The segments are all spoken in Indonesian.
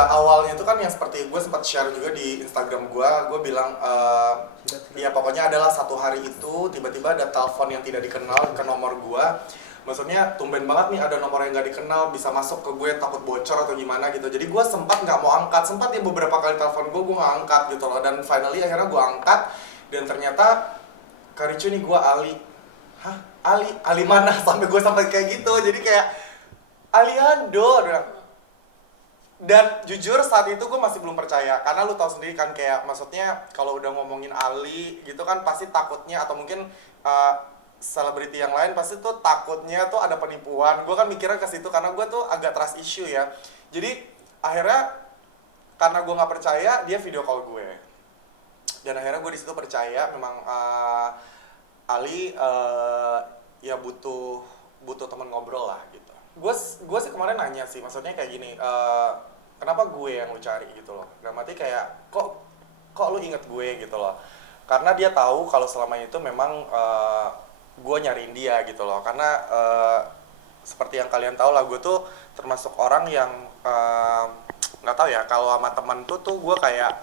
Iya, awalnya itu kan yang seperti gue sempat share juga di Instagram gue bilang ya pokoknya adalah satu hari itu tiba-tiba ada telepon yang tidak dikenal ke nomor gue. Maksudnya tumben banget nih ada nomor yang nggak dikenal bisa masuk ke gue, takut bocor atau gimana gitu. Jadi gue sempat nggak mau angkat, sempat ya beberapa kali telepon gue nggak angkat gitu loh. Dan finally akhirnya gue angkat dan ternyata Karicu nih gue Ali. Hah? Ali? Ali mana? Sampai kayak gitu. Jadi kayak Aliando. Dan jujur saat itu gue masih belum percaya karena lu tahu sendiri kan kayak maksudnya kalau udah ngomongin Ali gitu kan pasti takutnya atau mungkin selebriti yang lain pasti tuh takutnya tuh ada penipuan. Gue kan mikirnya ke situ karena gue tuh agak trust issue ya. Jadi akhirnya karena gue nggak percaya dia video call gue dan akhirnya gue di situ percaya memang Ali ya butuh teman ngobrol lah gitu. Gue sih kemarin nanya sih maksudnya kayak gini, kenapa gue yang lu cari gitu loh. Dalam arti kayak kok lu inget gue gitu loh. Karena dia tahu kalau selama itu memang gue nyariin dia gitu loh. Karena seperti yang kalian tahu lah, gue tuh termasuk orang yang nggak tahu ya, kalau sama temen tuh gue kayak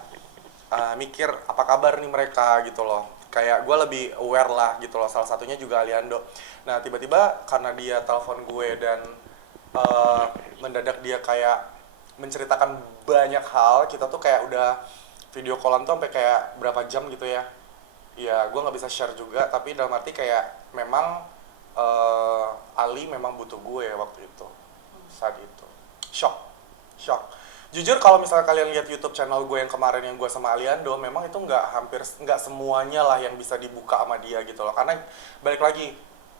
mikir apa kabar nih mereka gitu loh. Kayak gue lebih aware lah gitu loh, salah satunya juga Aliando. Nah tiba-tiba karena dia telepon gue dan mendadak dia kayak menceritakan banyak hal, kita tuh kayak udah video callan tuh sampai kayak berapa jam gitu ya. Ya gue nggak bisa share juga, tapi dalam arti kayak memang Ali memang butuh gue waktu itu, saat itu. Shock. Jujur kalau misalnya kalian lihat YouTube channel gue yang kemarin yang gue sama Aliando, memang itu nggak semuanya lah yang bisa dibuka sama dia gitu loh. Karena balik lagi,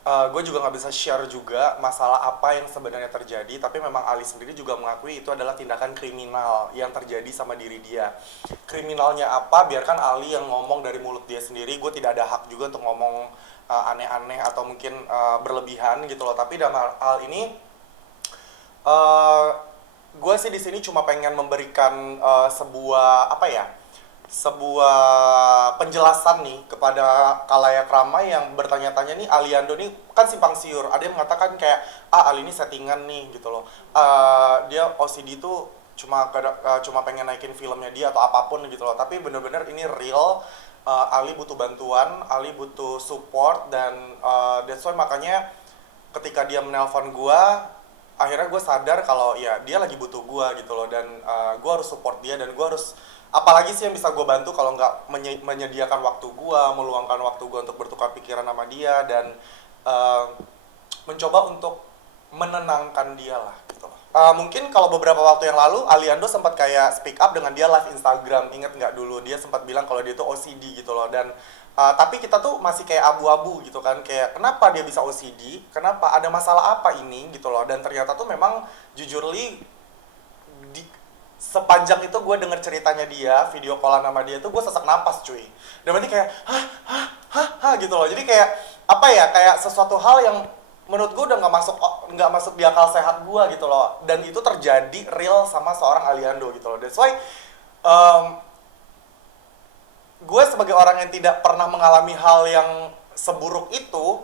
gue juga nggak bisa share juga masalah apa yang sebenarnya terjadi, tapi memang Ali sendiri juga mengakui itu adalah tindakan kriminal yang terjadi sama diri dia. Kriminalnya apa? Biarkan Ali yang ngomong dari mulut dia sendiri. Gue tidak ada hak juga untuk ngomong aneh-aneh atau mungkin berlebihan gitu loh. Tapi dalam hal ini gue sih di sini cuma pengen memberikan sebuah penjelasan nih kepada kalayak ramai yang bertanya-tanya nih, Aliando nih kan simpang siur. Ada yang mengatakan kayak Ali ini settingan nih gitu loh. Dia OCD tuh cuma pengen naikin filmnya dia atau apapun gitu loh. Tapi bener-bener ini real. Ali butuh bantuan, Ali butuh support, dan that's why makanya ketika dia menelpon gue, akhirnya gue sadar kalau ya dia lagi butuh gue gitu loh, dan gue harus support dia, dan gue harus apalagi sih yang bisa gue bantu kalau nggak menyediakan waktu gue, meluangkan waktu gue untuk bertukar pikiran sama dia dan mencoba untuk menenangkan dia lah gitu loh. Mungkin kalau beberapa waktu yang lalu Aliando sempat kayak speak up dengan dia live Instagram, inget nggak dulu dia sempat bilang kalau dia tuh OCD gitu loh, dan tapi kita tuh masih kayak abu-abu gitu kan, kayak kenapa dia bisa OCD, kenapa, ada masalah apa ini gitu loh. Dan ternyata tuh memang jujurly sepanjang itu gue denger ceritanya dia, video callan sama dia tuh gue sesak napas cuy. Dan berarti kayak hah gitu loh. Jadi kayak apa ya, kayak sesuatu hal yang menurut gue udah nggak masuk di akal sehat gue gitu loh. Dan itu terjadi real sama seorang Aliando gitu loh. That's why gue sebagai orang yang tidak pernah mengalami hal yang seburuk itu,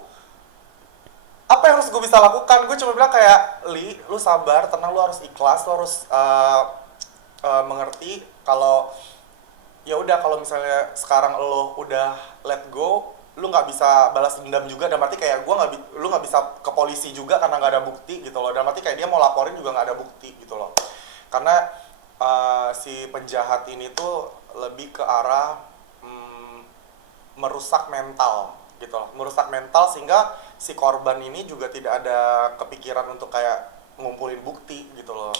apa yang harus gue bisa lakukan? Gue cuma bilang kayak, Li, lu sabar, tenang, lu harus ikhlas, lu harus mengerti kalau ya udah, kalau misalnya sekarang lo udah let go, lu nggak bisa balas dendam juga. Dan berarti kayak lu nggak bisa ke polisi juga karena nggak ada bukti gitu loh. Dan berarti kayak dia mau laporin juga nggak ada bukti gitu loh. Karena si penjahat ini tuh lebih ke arah merusak mental gitu loh, merusak mental sehingga si korban ini juga tidak ada kepikiran untuk kayak ngumpulin bukti gitu loh.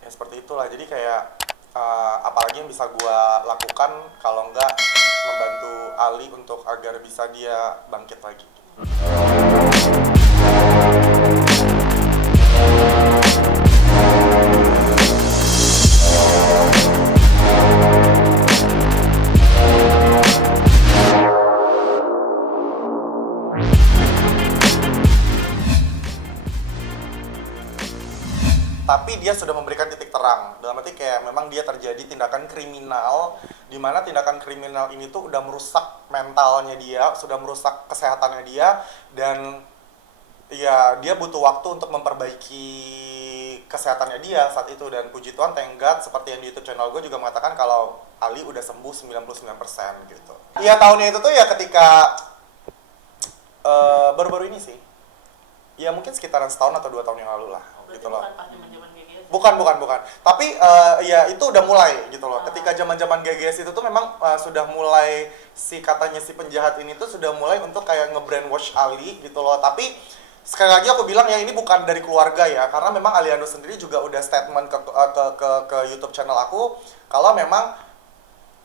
Ya seperti itulah. Jadi kayak apalagi yang bisa gue lakukan kalau enggak membantu Ali untuk agar bisa dia bangkit lagi. Tapi dia sudah memberikan titik terang. Dalam arti kayak memang dia terjadi tindakan kriminal, di mana tindakan kriminal ini tuh udah merusak mentalnya dia, sudah merusak kesehatannya dia, dan ya dia butuh waktu untuk memperbaiki kesehatannya dia saat itu. Dan puji Tuhan, thank God, seperti yang di YouTube channel gue juga mengatakan kalau Ali udah sembuh 99% gitu. Iya, tahunnya itu tuh ya ketika baru-baru ini sih. Ya mungkin sekitaran setahun atau 2 tahun yang lalu lah. Gitu loh. Bukan pas zaman GGS? Bukan. Tapi ya itu udah mulai gitu loh. Ketika zaman-zaman GGS itu tuh memang sudah mulai katanya si penjahat ini tuh sudah mulai untuk kayak nge-brainwash Ali gitu loh. Tapi sekali lagi aku bilang ya ini bukan dari keluarga ya, karena memang Aliando sendiri juga udah statement ke YouTube channel aku kalau memang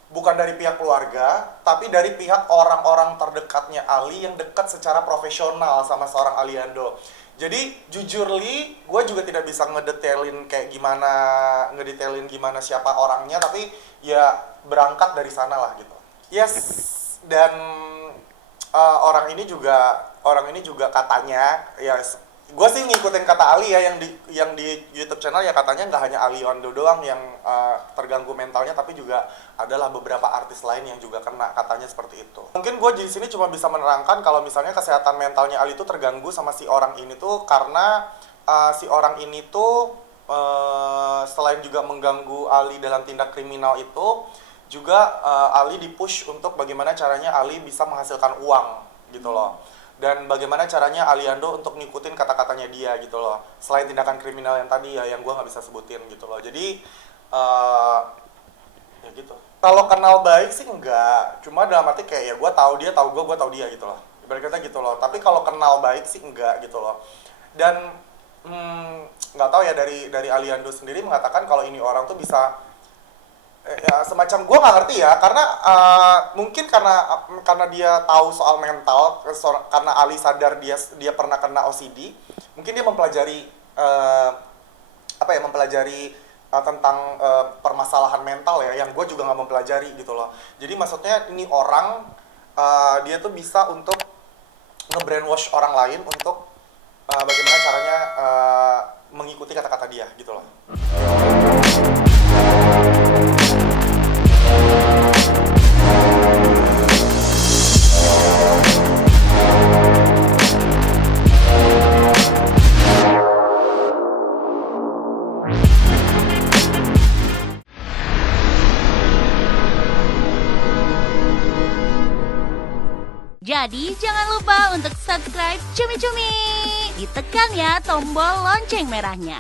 bukan dari pihak keluarga, tapi dari pihak orang-orang terdekatnya Ali yang dekat secara profesional sama seorang Aliando. Jadi jujur Li, gue juga tidak bisa ngedetailin gimana siapa orangnya, tapi ya berangkat dari sana lah gitu. Yes, dan orang ini juga katanya, ya gue sih ngikutin kata Ali ya, yang di YouTube channel ya, katanya nggak hanya Aliando doang yang terganggu mentalnya, tapi juga adalah beberapa artis lain yang juga kena, katanya seperti itu. Mungkin gue di sini cuma bisa menerangkan kalau misalnya kesehatan mentalnya Ali itu terganggu sama si orang ini tuh karena si orang ini tuh selain juga mengganggu Ali dalam tindak kriminal itu, juga Ali dipush untuk bagaimana caranya Ali bisa menghasilkan uang gitu loh. Dan bagaimana caranya Aliando untuk ngikutin kata-katanya dia gitu loh. Selain tindakan kriminal yang tadi ya, yang gue nggak bisa sebutin gitu loh. Jadi ya gitu. Kalau kenal baik sih enggak, cuma dalam arti kayak ya gue tahu dia tahu gue tahu dia gitu loh. Ibarat kata gitu loh. Tapi kalau kenal baik sih enggak gitu loh. Dan nggak tahu ya, dari Aliando sendiri mengatakan kalau ini orang tuh bisa ya semacam, gue nggak ngerti ya, karena mungkin karena dia tahu soal mental, karena Ali sadar dia pernah kena OCD, mungkin dia mempelajari tentang permasalahan mental ya, yang gue juga nggak mempelajari gitu loh. Jadi maksudnya ini orang dia tuh bisa untuk nge-brainwash orang lain untuk bagaimana caranya mengikuti kata-kata dia gitu loh. Jadi jangan lupa untuk subscribe Cumi Cumi. Ditekan ya tombol lonceng merahnya.